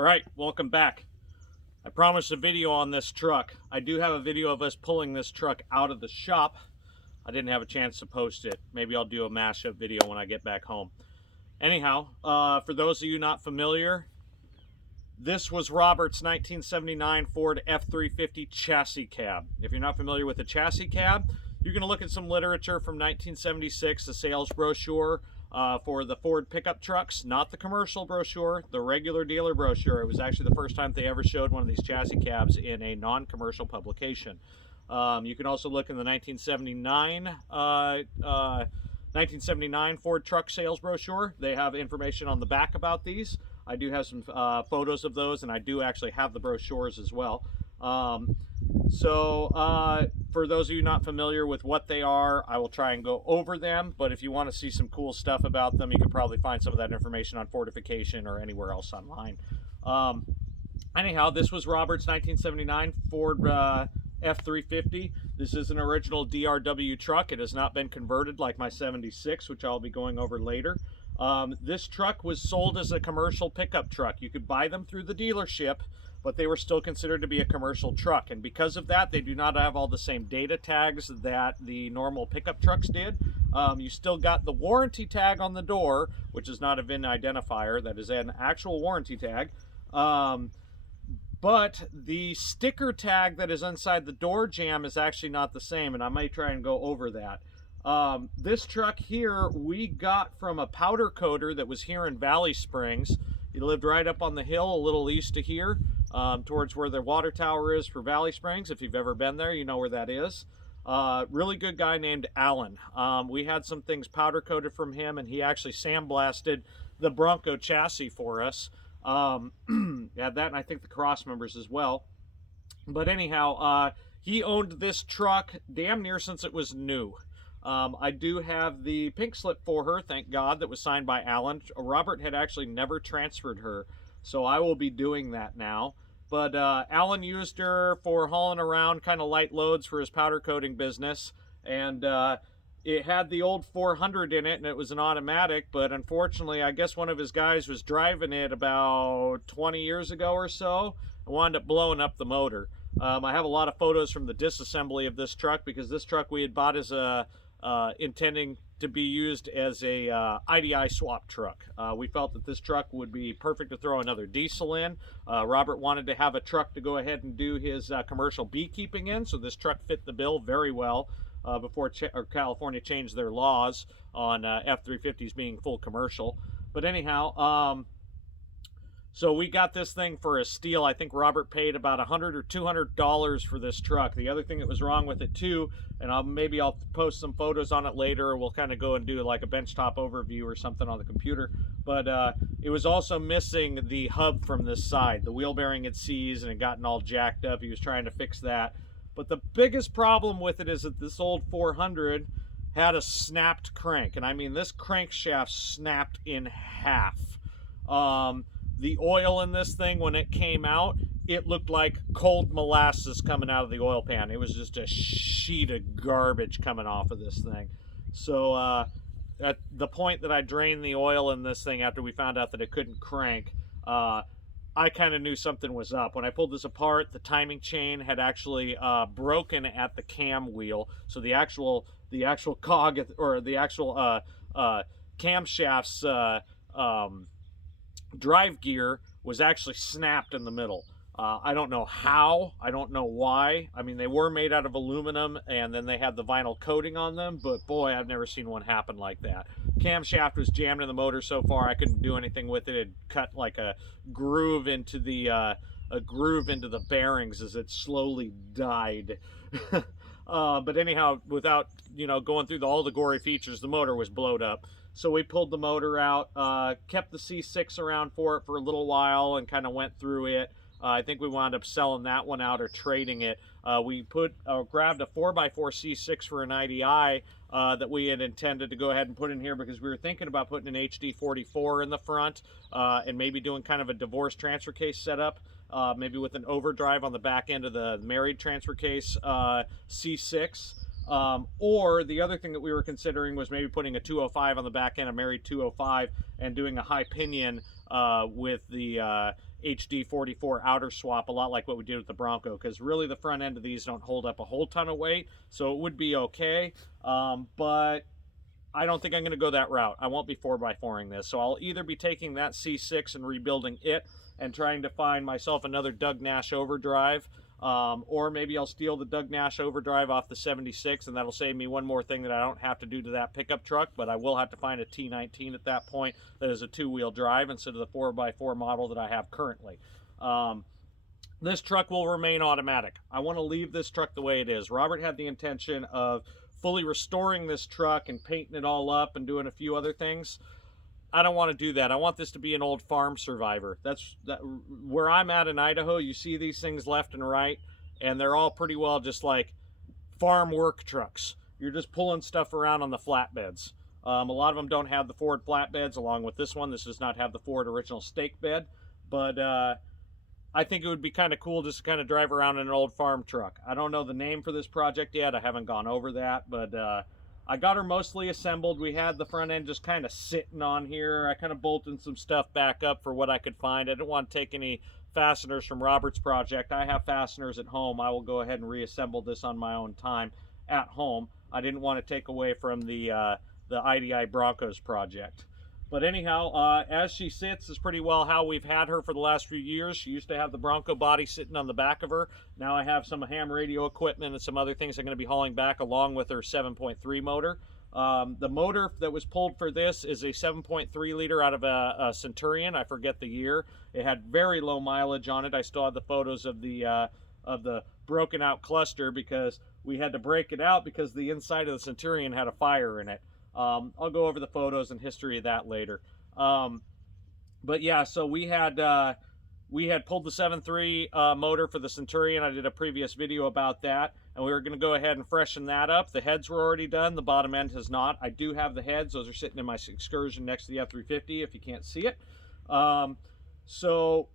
All right, welcome back. I promised a video on this truck. I do have a video of us pulling this truck out of the shop. I didn't have a chance to post it. Maybe I'll do a mashup video when I get back home. Anyhow, for those of you not familiar, this was Robert's 1979 Ford F350 chassis cab. If you're not familiar with the chassis cab, you're going to look at some literature from 1976, the sales brochure for the Ford pickup trucks, not the commercial brochure, the regular dealer brochure. It was actually the first time they ever showed one of these chassis cabs in a non-commercial publication. You can also look in the 1979 Ford truck sales brochure. They have information on the back about these. I do have some photos of those, and I do actually have the brochures as well. For those of you not familiar with what they are, I will try and go over them, but if you want to see some cool stuff about them, you can probably find some of that information on Fortification or anywhere else online. Anyhow, this was Robert's 1979 Ford F350. This is an original DRW truck. It has not been converted like my 76, which I'll be going over later. This truck was sold as a commercial pickup truck. You could buy them through the dealership, but they were still considered to be a commercial truck. And because of that, they do not have all the same data tags that the normal pickup trucks did. You still got the warranty tag on the door, which is not a VIN identifier. That is an actual warranty tag. But the sticker tag that is inside the door jamb is actually not the same, and I might try and go over that. This truck here we got from a powder coater that was here in Valley Springs. He lived right up on the hill a little east of here, towards where the water tower is for Valley Springs. If you've ever been there, you know where that is. Really good guy named Alan. We had some things powder coated from him, and he actually sandblasted the Bronco chassis for us. Had that, and I think the cross members as well. But anyhow, he owned this truck damn near since it was new. I do have the pink slip for her, thank God, that was signed by Alan. Robert had actually never transferred her, so I will be doing that now. But Alan used her for hauling around kind of light loads for his powder coating business, and it had the old 400 in it, and it was an automatic, but unfortunately, I guess one of his guys was driving it about 20 years ago or so and wound up blowing up the motor. I have a lot of photos from the disassembly of this truck, because this truck we had bought as a intending to be used as a IDI swap truck. We felt that this truck would be perfect to throw another diesel in. Robert wanted to have a truck to go ahead and do his commercial beekeeping in, so this truck fit the bill very well before California changed their laws on F350s being full commercial. But anyhow, so we got this thing for a steal. I think Robert paid about $100 or $200 for this truck. The other thing that was wrong with it too, and maybe I'll post some photos on it later, or we'll kind of go and do like a benchtop overview or something on the computer. But it was also missing the hub from this side. The wheel bearing had seized and had gotten all jacked up. He was trying to fix that. But the biggest problem with it is that this old 400 had a snapped crank. And I mean, this crankshaft snapped in half. The oil in this thing, when it came out, it looked like cold molasses coming out of the oil pan. It was just a sheet of garbage coming off of this thing. So at the point that I drained the oil in this thing after we found out that it couldn't crank, I kind of knew something was up. When I pulled this apart, the timing chain had actually broken at the cam wheel. So the actual cog, or the actual camshaft's drive gear was actually snapped in the middle. I don't know how, I don't know why. I mean, they were made out of aluminum, and then they had the vinyl coating on them, but boy, I've never seen one happen like that. Camshaft was jammed in the motor so far I couldn't do anything with it. It cut like a groove into the bearings as it slowly died. But anyhow, without going through all the gory features, the motor was blowed up. So we pulled the motor out, kept the C6 around for it for a little while, and kind of went through it. I think we wound up selling that one out or trading it. We grabbed a 4x4 C6 for an IDI that we had intended to go ahead and put in here, because we were thinking about putting an HD 44 in the front and maybe doing kind of a divorce transfer case setup, maybe with an overdrive on the back end of the married transfer case C6. Or the other thing that we were considering was maybe putting a 205 on the back end, a married 205, and doing a high pinion with the HD 44 outer swap, a lot like what we did with the Bronco, because really the front end of these don't hold up a whole ton of weight, so it would be okay. But I don't think I'm going to go that route. I won't be 4x4ing this, so I'll either be taking that C6 and rebuilding it and trying to find myself another Doug Nash overdrive, or maybe I'll steal the Doug Nash overdrive off the 76, and that'll save me one more thing that I don't have to do to that pickup truck, but I will have to find a T19 at that point that is a 2-wheel drive instead of the 4x4 model that I have currently. This truck will remain automatic. I want to leave this truck the way it is. Robert had the intention of fully restoring this truck and painting it all up and doing a few other things. I don't want to do that. I want this to be an old farm survivor. That's where I'm at in Idaho. You see these things left and right, and they're all pretty well just like farm work trucks. You're just pulling stuff around on the flatbeds. A lot of them don't have the Ford flatbeds, along with this one. This does not have the Ford original stake bed, but I think it would be kind of cool just to kind of drive around in an old farm truck. I don't know the name for this project yet. I haven't gone over that, but I got her mostly assembled. We had the front end just kind of sitting on here. I kind of bolted some stuff back up for what I could find. I didn't want to take any fasteners from Robert's project. I have fasteners at home. I will go ahead and reassemble this on my own time at home. I didn't want to take away from the IDI Broncos project. But anyhow, as she sits is pretty well how we've had her for the last few years. She used to have the Bronco body sitting on the back of her. Now I have some ham radio equipment and some other things I'm going to be hauling back along with her 7.3 motor. The motor that was pulled for this is a 7.3 liter out of a Centurion. I forget the year. It had very low mileage on it. I still have the photos of the broken out cluster because we had to break it out because the inside of the Centurion had a fire in it. I'll go over the photos and history of that later. But yeah, so we had pulled the 7.3 motor for the Centurion. I did a previous video about that, and we were going to go ahead and freshen that up. The heads were already done. The bottom end has not. I do have the heads. Those are sitting in my Excursion next to the F350 if you can't see it. So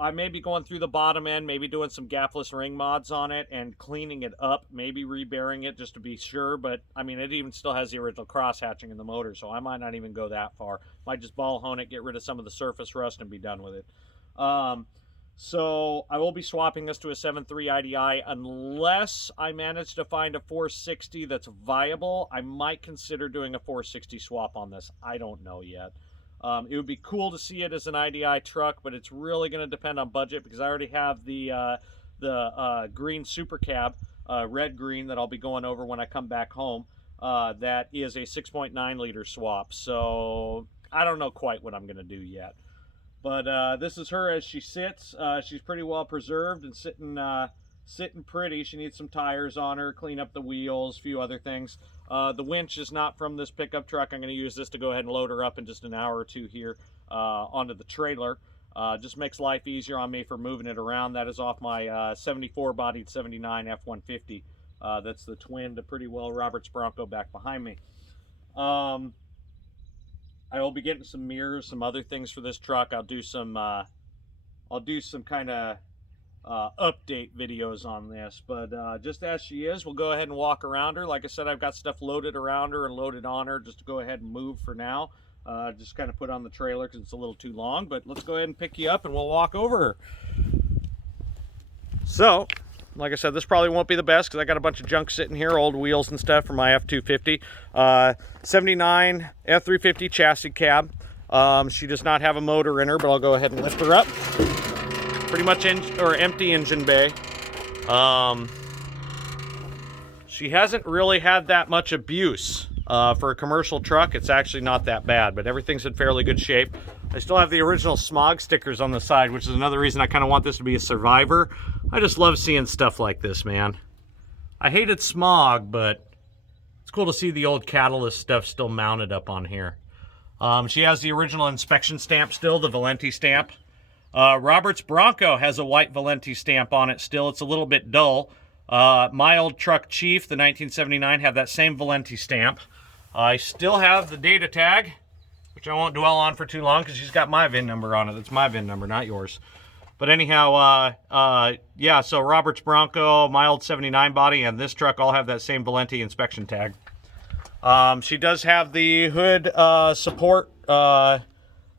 I may be going through the bottom end, maybe doing some gapless ring mods on it and cleaning it up, maybe rebearing it just to be sure. But I mean, it even still has the original cross hatching in the motor, so I might not even go that far. Might just ball hone it, get rid of some of the surface rust, and be done with it. So I will be swapping this to a 7.3 IDI unless I manage to find a 460 that's viable. I might consider doing a 460 swap on this. I don't know yet. It would be cool to see it as an IDI truck, but it's really going to depend on budget because I already have the green Super Cab, red green, that I'll be going over when I come back home. That is a 6.9 liter swap, so I don't know quite what I'm going to do yet. But this is her as she sits. She's pretty well preserved and sitting pretty. She needs some tires on her, clean up the wheels, a few other things. The winch is not from this pickup truck. I'm going to use this to go ahead and load her up in just an hour or two here onto the trailer. Just makes life easier on me for moving it around. That is off my 74 bodied 79 F150. That's the twin to pretty well Robert's Bronco back behind me. I will be getting some mirrors, some other things for this truck. I'll do some kind of update videos on this, but just as she is, we'll go ahead and walk around her. Like I said, I've got stuff loaded around her and loaded on her just to go ahead and move for now. Just kind of put on the trailer because it's a little too long, but let's go ahead and pick you up and we'll walk over her. So like I said, this probably won't be the best because I got a bunch of junk sitting here, old wheels and stuff from my F250. 79 F350 chassis cab. She does not have a motor in her, but I'll go ahead and lift her up. Pretty much empty engine bay. She hasn't really had that much abuse. For a commercial truck, it's actually not that bad, but everything's in fairly good shape. I still have the original smog stickers on the side, which is another reason I kind of want this to be a survivor. I just love seeing stuff like this, man. I hated smog, but it's cool to see the old catalyst stuff still mounted up on here. She has the original inspection stamp still, the Valenti stamp. Robert's Bronco has a white Valenti stamp on it still. It's a little bit dull. My old truck Chief, the 1979, have that same Valenti stamp. I still have the data tag, which I won't dwell on for too long because she's got my VIN number on it. That's my VIN number, not yours. But anyhow, yeah, so Robert's Bronco, my old 79 body, and this truck all have that same Valenti inspection tag. She does have the hood support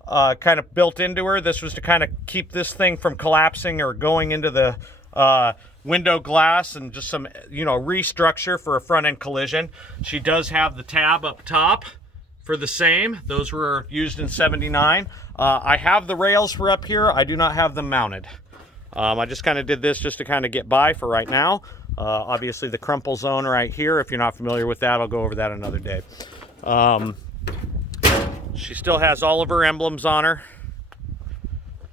kind of built into her. This was to kind of keep this thing from collapsing or going into the window glass, and just some, you know, restructure for a front end collision. She does have the tab up top for the same. Those were used in 79. I have the rails for up here. I do not have them mounted. I just kind of did this just to kind of get by for right now. Obviously the crumple zone right here, if you're not familiar with that, I'll go over that another day. She still has all of her emblems on her.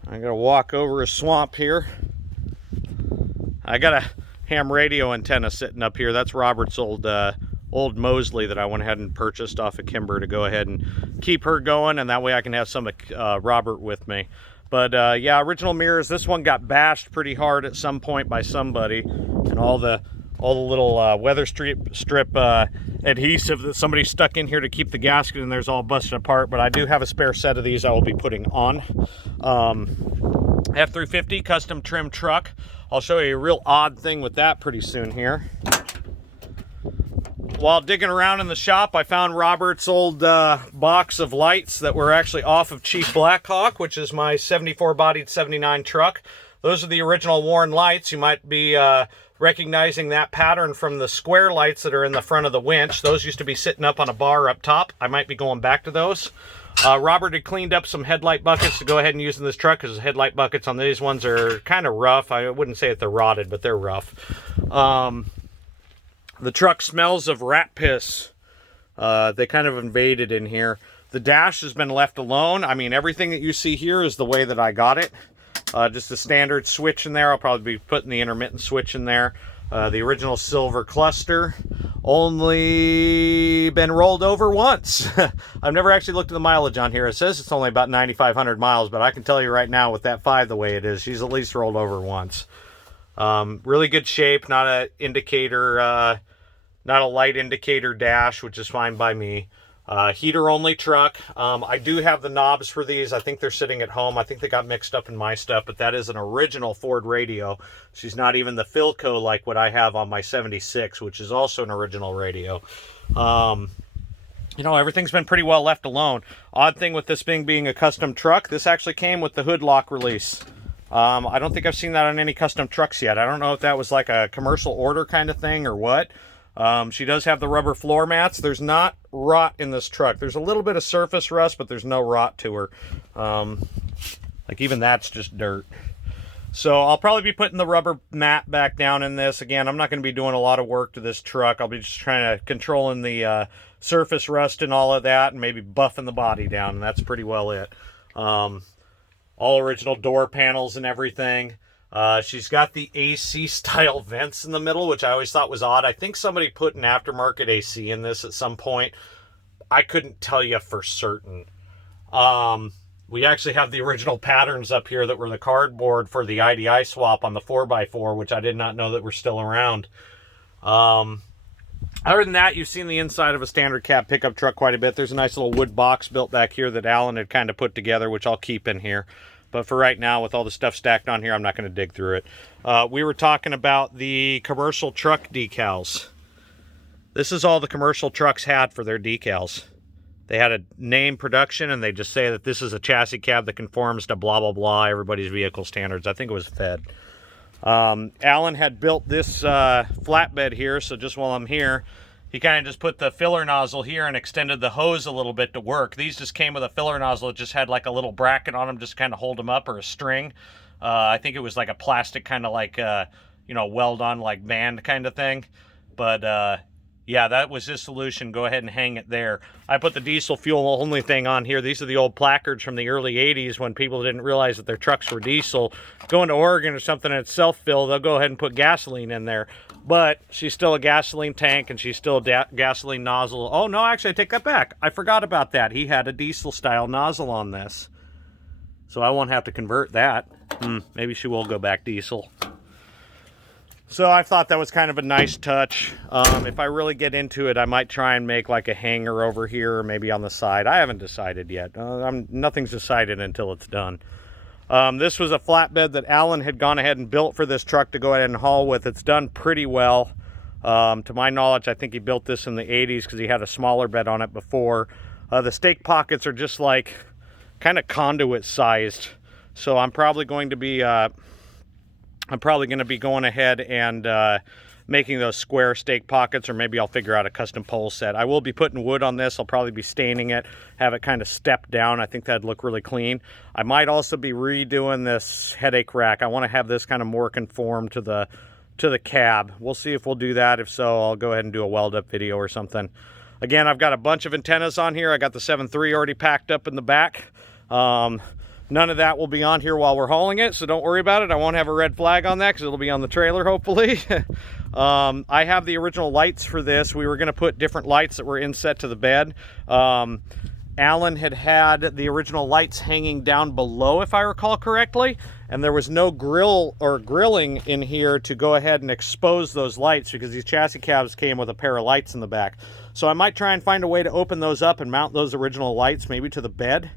I'm gonna walk over a swamp here. I got a ham radio antenna sitting up here. That's Robert's old Mosley that I went ahead and purchased off of Kimber to go ahead and keep her going, and that way I can have some Robert with me. But yeah, original mirrors. This one got bashed pretty hard at some point by somebody, and all the little weather strip adhesive that somebody stuck in here to keep the gasket in there's all busted apart. But I do have a spare set of these I will be putting on. F350 custom trim truck. I'll show you a real odd thing with that pretty soon here. While digging around in the shop, I found Robert's old box of lights that were actually off of Chief Blackhawk, which is my 74 bodied 79 truck. Those are the original worn lights. You might be recognizing that pattern from the square lights that are in the front of the winch. Those used to be sitting up on a bar up top. I might be going back to those. Robert had cleaned up some headlight buckets to go ahead and use in this truck, because the headlight buckets on these ones are kind of rough. I wouldn't say that they're rotted, but they're rough. The truck smells of rat piss. They kind of invaded in here. The dash has been left alone. I mean, everything that you see here is the way that I got it. Just a standard switch in there. I'll probably be putting the intermittent switch in there. The original silver cluster. Only been rolled over once. I've never actually looked at the mileage on here. It says it's only about 9,500 miles, but I can tell you right now with that 5 the way it is, she's at least rolled over once. Really good shape, not a indicator, not a light indicator dash, which is fine by me. Heater only truck. I do have the knobs for these. I think they're sitting at home. I think they got mixed up in my stuff, but that is an original Ford radio. She's not even the Philco like what I have on my 76, which is also an original radio. You know, everything's been pretty well left alone. Odd thing with this thing being a custom truck, this actually came with the hood lock release. I don't think I've seen that on any custom trucks yet. I don't know if that was like a commercial order kind of thing or what. She does have the rubber floor mats. There's not rot in this truck. There's a little bit of surface rust, but there's no rot to her. Like even that's just dirt. So I'll probably be putting the rubber mat back down in this. Again, I'm not going to be doing a lot of work to this truck. I'll be just trying to controlling the surface rust and all of that, and maybe buffing the body down, and that's pretty well it. All original door panels and everything. She's got the AC style vents in the middle, which I always thought was odd. I think somebody put an aftermarket AC in this at some point. I couldn't tell you for certain. We actually have the original patterns up here that were the cardboard for the IDI swap on the 4x4, which I did not know that were still around. Other than that, you've seen the inside of a standard cab pickup truck quite a bit. There's a nice little wood box built back here that Alan had kind of put together, which I'll keep in here. But for right now, with all the stuff stacked on here, I'm not going to dig through it. We were talking about the commercial truck decals. This is all the commercial trucks had for their decals. They had a name production, and they just say that this is a chassis cab that conforms to blah, blah, blah, everybody's vehicle standards. I think it was Fed. Alan had built this flatbed here, so just while I'm here, he kind of just put the filler nozzle here and extended the hose a little bit to work. These just came with a filler nozzle. It just had like a little bracket on them just to kind of hold them up, or a string. I think it was like a plastic kind of like, you know, weld-on like band kind of thing. But yeah, that was his solution. Go ahead and hang it there. I put the diesel fuel only thing on here. These are the old placards from the early 80s when people didn't realize that their trucks were diesel. Going to Oregon or something and it's self-fill, they'll go ahead and put gasoline in there. But she's still a gasoline tank, and she's still a gasoline nozzle. Oh, no, actually, I take that back. I forgot about that. He had a diesel-style nozzle on this. So I won't have to convert that. Maybe she will go back diesel. So I thought that was kind of a nice touch. If I really get into it, I might try and make like a hanger over here, or maybe on the side. I haven't decided yet. Nothing's decided until it's done. This was a flatbed that Alan had gone ahead and built for this truck to go ahead and haul with. It's done pretty well. To my knowledge, I think he built this in the 80s because he had a smaller bed on it before. The stake pockets are just like kind of conduit sized. So I'm probably going to be going ahead and making those square stake pockets, or maybe I'll figure out a custom pole set. I will be putting wood on this. I'll probably be staining it, have it kind of step down. I think that'd look really clean. I might also be redoing this headache rack. I want to have this kind of more conform to the cab. We'll see if we'll do that. If so, I'll go ahead and do a weld up video or something. Again, I've got a bunch of antennas on here. I got the 7.3 already packed up in the back. None of that will be on here while we're hauling it, so don't worry about it. I won't have a red flag on that because it'll be on the trailer, hopefully. I have the original lights for this. We were going to put different lights that were inset to the bed. Alan had the original lights hanging down below, if I recall correctly, and there was no grill or grilling in here to go ahead and expose those lights because these chassis cabs came with a pair of lights in the back. So I might try and find a way to open those up and mount those original lights maybe to the bed.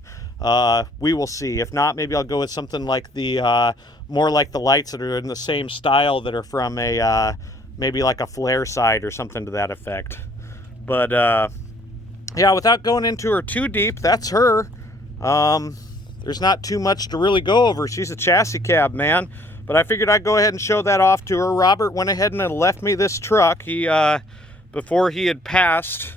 We will see. If not, maybe I'll go with something like the more like the lights that are in the same style that are from a maybe like a flare side or something to that effect. But yeah, without going into her too deep, that's her. There's not too much to really go over. She's a chassis cab, man. But I figured I'd go ahead and show that off to her. Robert went ahead and left me this truck. He before he had passed,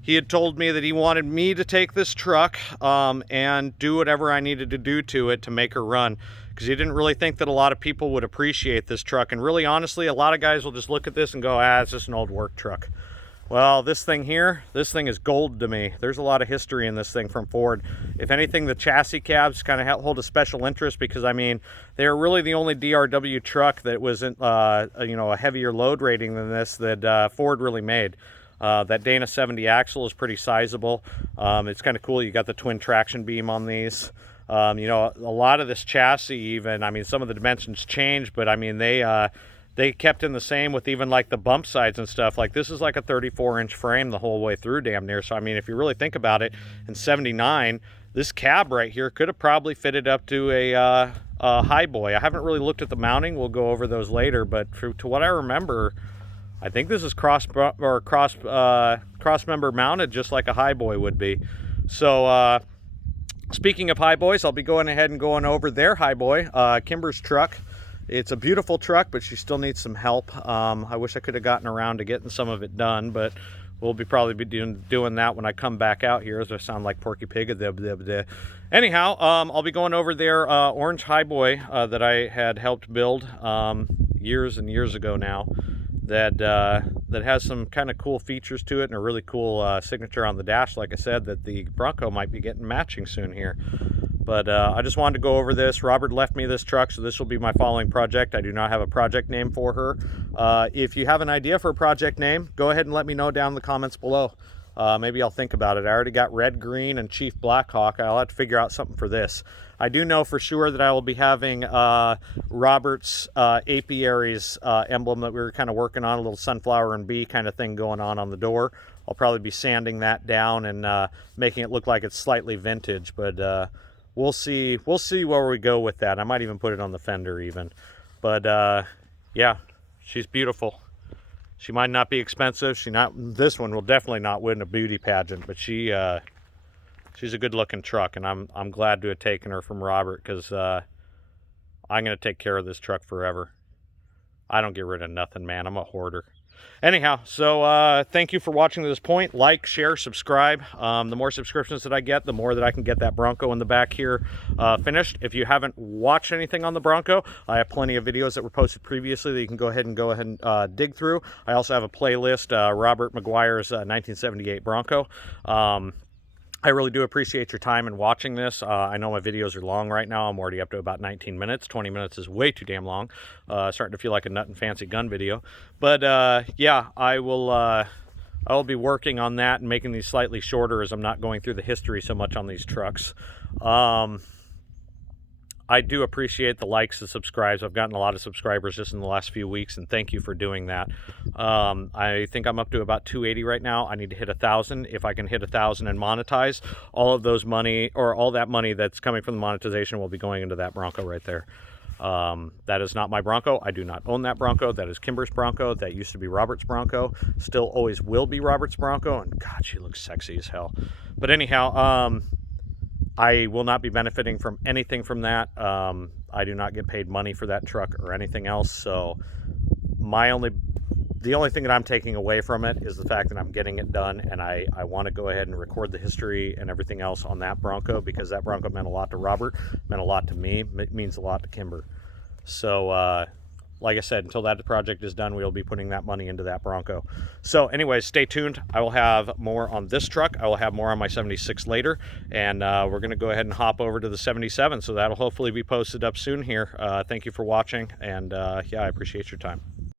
he had told me that he wanted me to take this truck and do whatever I needed to do to it to make her run, because he didn't really think that a lot of people would appreciate this truck. And really, honestly, a lot of guys will just look at this and go, it's just an old work truck. Well, this thing here, this thing is gold to me. There's a lot of history in this thing from Ford. If anything, the chassis cabs kind of hold a special interest because, I mean, they're really the only DRW truck that wasn't, a heavier load rating than this that Ford really made. That Dana 70 axle is pretty sizable. It's kind of cool. You got the twin traction beam on these. A lot of this chassis even, I mean, some of the dimensions changed, but I mean, they kept in the same with even like the bump sides and stuff. Like this is like a 34-inch frame the whole way through damn near. So, I mean, if you really think about it, in 79, this cab right here could have probably fitted up to a highboy. I haven't really looked at the mounting. We'll go over those later, but to what I remember, I think this is cross member mounted just like a highboy would be. So speaking of highboys, I'll be going ahead and going over their highboy, Kimber's truck. It's a beautiful truck, but she still needs some help. I wish I could have gotten around to getting some of it done, but we'll probably be doing that when I come back out here, as I sound like Porky Pig. Anyhow, I'll be going over their orange highboy that I had helped build years and years ago now. That has some kind of cool features to it and a really cool signature on the dash, like I said, that the Bronco might be getting matching soon here. But I just wanted to go over this. Robert left me this truck, so this will be my following project. I do not have a project name for her. If you have an idea for a project name, go ahead and let me know down in the comments below. Maybe I'll think about it. I already got Red Green and Chief Blackhawk. I'll have to figure out something for this. I do know for sure that I will be having Robert's apiaries emblem that we were kind of working on, a little sunflower and bee kind of thing going on the door. I'll probably be sanding that down and making it look like it's slightly vintage, but we'll see where we go with that. I might even put it on the fender even. But yeah, she's beautiful. She might not be expensive. This one will definitely not win a beauty pageant, but she's a good looking truck, and I'm glad to have taken her from Robert, because I'm going to take care of this truck forever. I don't get rid of nothing, man. I'm a hoarder. Anyhow, so thank you for watching to this point. Like, share, subscribe. The more subscriptions that I get, the more that I can get that Bronco in the back here finished. If you haven't watched anything on the Bronco, I have plenty of videos that were posted previously that you can go ahead and dig through. I also have a playlist, Robert McGuire's 1978 Bronco. I really do appreciate your time in watching this. I know my videos are long right now. I'm already up to about 19 minutes. 20 minutes is way too damn long. Starting to feel like a nut and fancy gun video. But yeah, I will be working on that and making these slightly shorter, as I'm not going through the history so much on these trucks. I do appreciate the likes and subscribes. I've gotten a lot of subscribers just in the last few weeks, and thank you for doing that. I think I'm up to about 280 right now. I need to hit 1,000. If I can hit 1,000 and monetize, all that money that's coming from the monetization will be going into that Bronco right there. That is not my Bronco. I do not own that Bronco. That is Kimber's Bronco. That used to be Robert's Bronco. Still always will be Robert's Bronco. And God, she looks sexy as hell. But anyhow, I will not be benefiting from anything from that. I do not get paid money for that truck or anything else. So the only thing that I'm taking away from it is the fact that I'm getting it done, and I want to go ahead and record the history and everything else on that Bronco, because that Bronco meant a lot to Robert, meant a lot to me, it means a lot to Kimber. So like I said, until that project is done, we'll be putting that money into that Bronco. So anyways, stay tuned. I will have more on this truck. I will have more on my 76 later, and we're going to go ahead and hop over to the 77. So that'll hopefully be posted up soon here. Thank you for watching, and yeah, I appreciate your time.